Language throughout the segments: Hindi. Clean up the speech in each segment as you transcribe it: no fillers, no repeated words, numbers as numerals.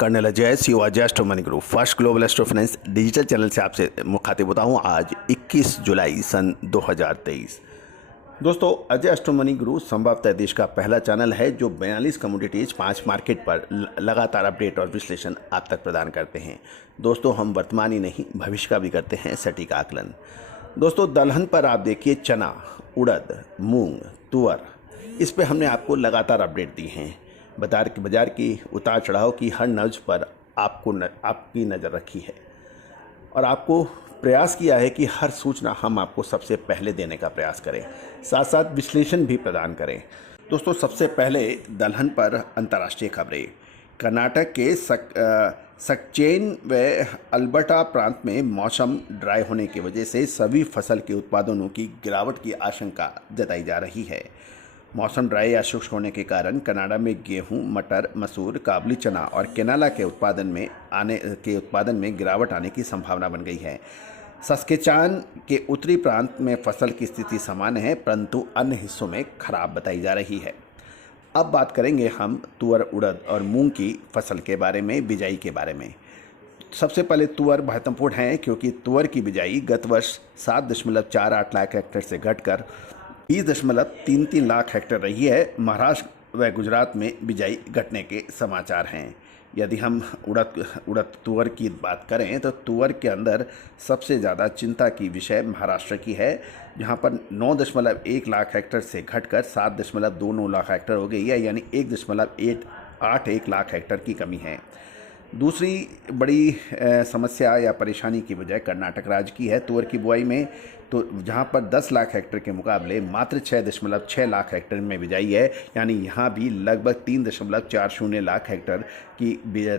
Colonel Ajay CO astro money group first global astro finance digital channel से आपसे मुखातिब होता हूँ। आज 21 जुलाई सन 2023। दोस्तों, अजय एस्ट्रो मनी ग्रुप संभवतः देश का पहला चैनल है जो 42 कमोडिटीज 5 मार्केट पर लगातार अपडेट और विश्लेषण आप तक प्रदान करते हैं। दोस्तों, हम वर्तमान ही नहीं भविष्य का भी करते हैं सटीक आकलन। दोस्तों, दलहन पर आप देखिए चना, उड़द, मूंग, तुअर, इस पे हमने आपको लगातार अपडेट दी हैं। बाजार की उतार चढ़ाव की हर नब्ज पर आपकी नज़र रखी है और आपको प्रयास किया है कि हर सूचना हम आपको सबसे पहले देने का प्रयास करें, साथ साथ विश्लेषण भी प्रदान करें। दोस्तों, सबसे पहले दलहन पर अंतर्राष्ट्रीय खबरें। कर्नाटक के सकचेन व अल्बर्टा प्रांत में मौसम ड्राई होने की वजह से सभी फसल के उत्पादनों की गिरावट की आशंका जताई जा रही है। मौसम ड्राई या शुष्क होने के कारण कनाडा में गेहूं, मटर, मसूर, काबुली चना और केनाला के उत्पादन में गिरावट आने की संभावना बन गई है। सस्केचान के उत्तरी प्रांत में फसल की स्थिति सामान्य है, परंतु अन्य हिस्सों में खराब बताई जा रही है। अब बात करेंगे हम तुअर, उड़द और मूंग की फसल के बारे में, बिजाई के बारे में। सबसे पहले तुअर महत्वपूर्ण है क्योंकि तुअर की बिजाई गत वर्ष 7.48 लाख हेक्टेयर से घटकर 20.33 लाख हेक्टेयर रही है। महाराष्ट्र व गुजरात में बिजाई घटने के समाचार हैं। यदि हम उड़द तुअर की बात करें तो तुअर के अंदर सबसे ज़्यादा चिंता की विषय महाराष्ट्र की है, जहां पर 9.1 लाख हेक्टेयर से घटकर 7.29 लाख हेक्टेयर हो गई है, यानी 1.81 लाख हेक्टेयर की कमी है। दूसरी बड़ी समस्या या परेशानी की वजह कर्नाटक राज्य की है तुअर की बुआई में, तो जहां पर 10 लाख हेक्टेयर के मुकाबले मात्र 6.6 लाख हेक्टेयर में बिजाई है, यानी यहां भी लगभग 3.40 लाख हेक्टेयर की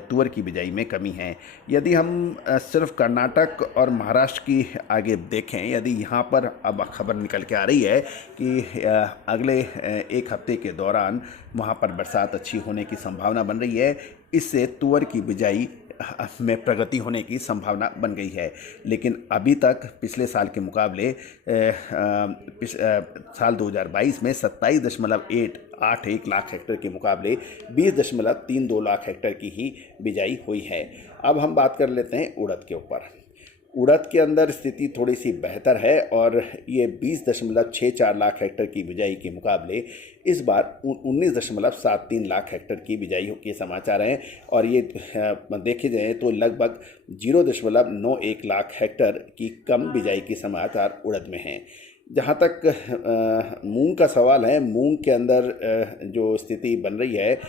तुअर की बिजाई में कमी है। यदि हम सिर्फ कर्नाटक और महाराष्ट्र की आगे देखें, यदि यहां पर अब खबर निकल के आ रही है कि अगले एक हफ्ते के दौरान वहां पर बरसात अच्छी होने की संभावना बन रही है, इससे तुअर की बिजाई में प्रगति होने की संभावना बन गई है। लेकिन अभी तक पिछले साल के मुकाबले साल 2022 में 27.81 लाख हेक्टेयर के मुकाबले 20.32 लाख हेक्टेयर की ही बिजाई हुई है। अब हम बात कर लेते हैं उड़द के ऊपर। उड़द के अंदर स्थिति थोड़ी सी बेहतर है और ये 20.64 लाख हेक्टेयर की बिजाई के मुकाबले इस बार 19.73 लाख हेक्टेयर की बिजाई के समाचार हैं और ये देखे जाए तो लगभग 0.91 लाख हेक्टेयर की कम बिजाई के समाचार उड़द में हैं। जहाँ तक मूंग का सवाल है, मूंग के अंदर जो स्थिति बन रही है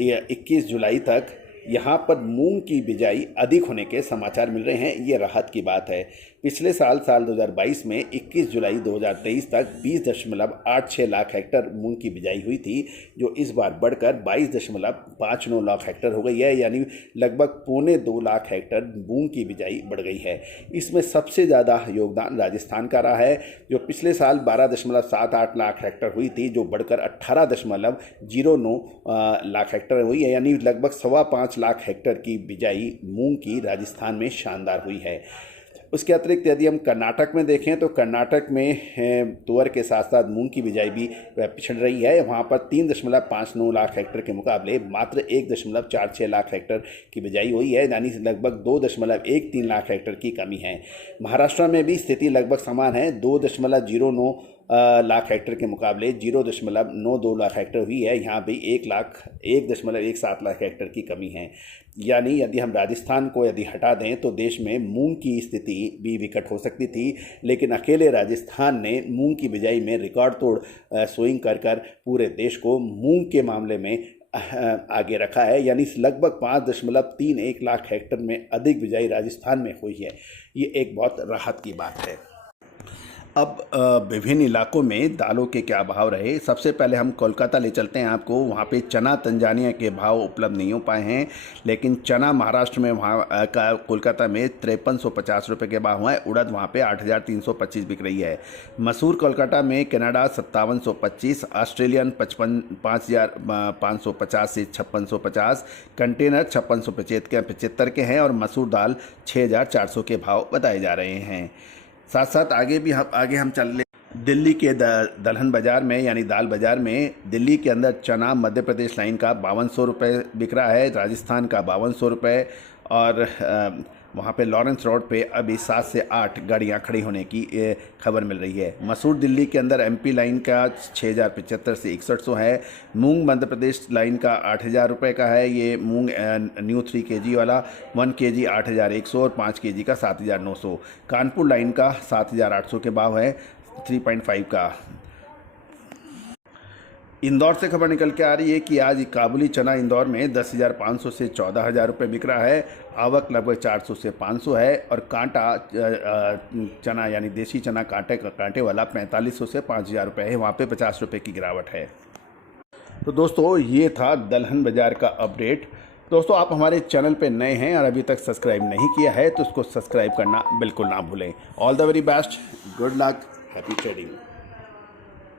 21 जुलाई तक यहाँ पर मूंग की बिजाई अधिक होने के समाचार मिल रहे हैं। ये राहत की बात है। पिछले साल 2022 में 21 जुलाई 2023 तक 20.86 लाख हेक्टेयर मूंग की बिजाई हुई थी, जो इस बार बढ़कर 22.59 लाख हेक्टेयर हो गई है, यानी लगभग 2.25 लाख हेक्टेयर मूंग की बिजाई बढ़ गई है। इसमें सबसे ज़्यादा योगदान राजस्थान का रहा है, जो पिछले साल 12.78 लाख हेक्टेयर हुई थी, जो बढ़कर 18.09 लाख हेक्टेयर हुई है, यानी लगभग 5.25 लाख हेक्टेयर की बिजाई मूंग की राजस्थान में शानदार हुई है। उसके अतिरिक्त यदि हम कर्नाटक में देखें तो कर्नाटक में तुअर के साथ साथ मूंग की बिजाई भी पिछड़ रही है। वहाँ पर 3.59 लाख हेक्टेयर के मुकाबले मात्र 1.46 लाख हेक्टेयर की बिजाई हुई है, यानी लगभग 2.13 लाख हेक्टेयर की कमी है। महाराष्ट्र में भी स्थिति लगभग समान है, 2.09 लाख हेक्टेयर के मुकाबले 0.92 लाख हेक्टेयर हुई है। यहाँ भी 1.17 लाख हेक्टेयर की कमी है। यानी यदि हम राजस्थान को हटा दें तो देश में मूंग की स्थिति भी विकट हो सकती थी, लेकिन अकेले राजस्थान ने मूंग की बिजाई में रिकॉर्ड तोड़ स्विंग कर पूरे देश को मूंग के मामले में आगे रखा है, यानी लगभग 5.31 लाख हेक्टेयर में अधिक बिजाई राजस्थान में हुई है। ये एक बहुत राहत की बात है। अब विभिन्न इलाकों में दालों के क्या भाव रहे। सबसे पहले हम कोलकाता ले चलते हैं आपको। वहाँ पे चना तंजानिया के भाव उपलब्ध नहीं हो पाए हैं, लेकिन चना महाराष्ट्र में वहाँ का कोलकाता में 5350 रुपये के भाव हुआ है। उड़द वहाँ पे 8325 बिक रही है। मसूर कोलकाता में कनाडा 5725, ऑस्ट्रेलियन 5550 से 5650, कंटेनर 5675 के हैं और मसूर दाल 6400 के भाव बताए जा रहे हैं। साथ साथ आगे हम चल ले दिल्ली के दलहन बाज़ार में यानी दाल बाज़ार में दिल्ली के अंदर चना मध्य प्रदेश लाइन का 5200 रुपये बिक रहा है, राजस्थान का 5200 रुपये, और वहाँ पे लॉरेंस रोड पे अभी 7 से 8 गाड़ियाँ खड़ी होने की खबर मिल रही है। मसूर दिल्ली के अंदर एमपी लाइन का 6075 से 6100 है। मूंग मध्य प्रदेश लाइन का 8000 रुपये का है। ये मूंग न्यू 3 kg वाला 1 kg 8100 और 5 kg का 7900। कानपुर लाइन का 7800 के भाव है 3.5 का। इंदौर से खबर निकल के आ रही है कि आज काबुली चना इंदौर में 10,500 से 14,000 रुपये बिक रहा है। आवक लगभग 400 से 500 है, और कांटा चना यानी देसी चना कांटे वाला 4500 से 5,000 रुपये है। वहाँ पे 50 रुपये की गिरावट है। तो दोस्तों ये था दलहन बाज़ार का अपडेट। दोस्तों आप हमारे चैनल पे नए हैं और अभी तक सब्सक्राइब नहीं किया है तो उसको सब्सक्राइब करना बिल्कुल ना भूलें। All the very best, good luck, happy trading.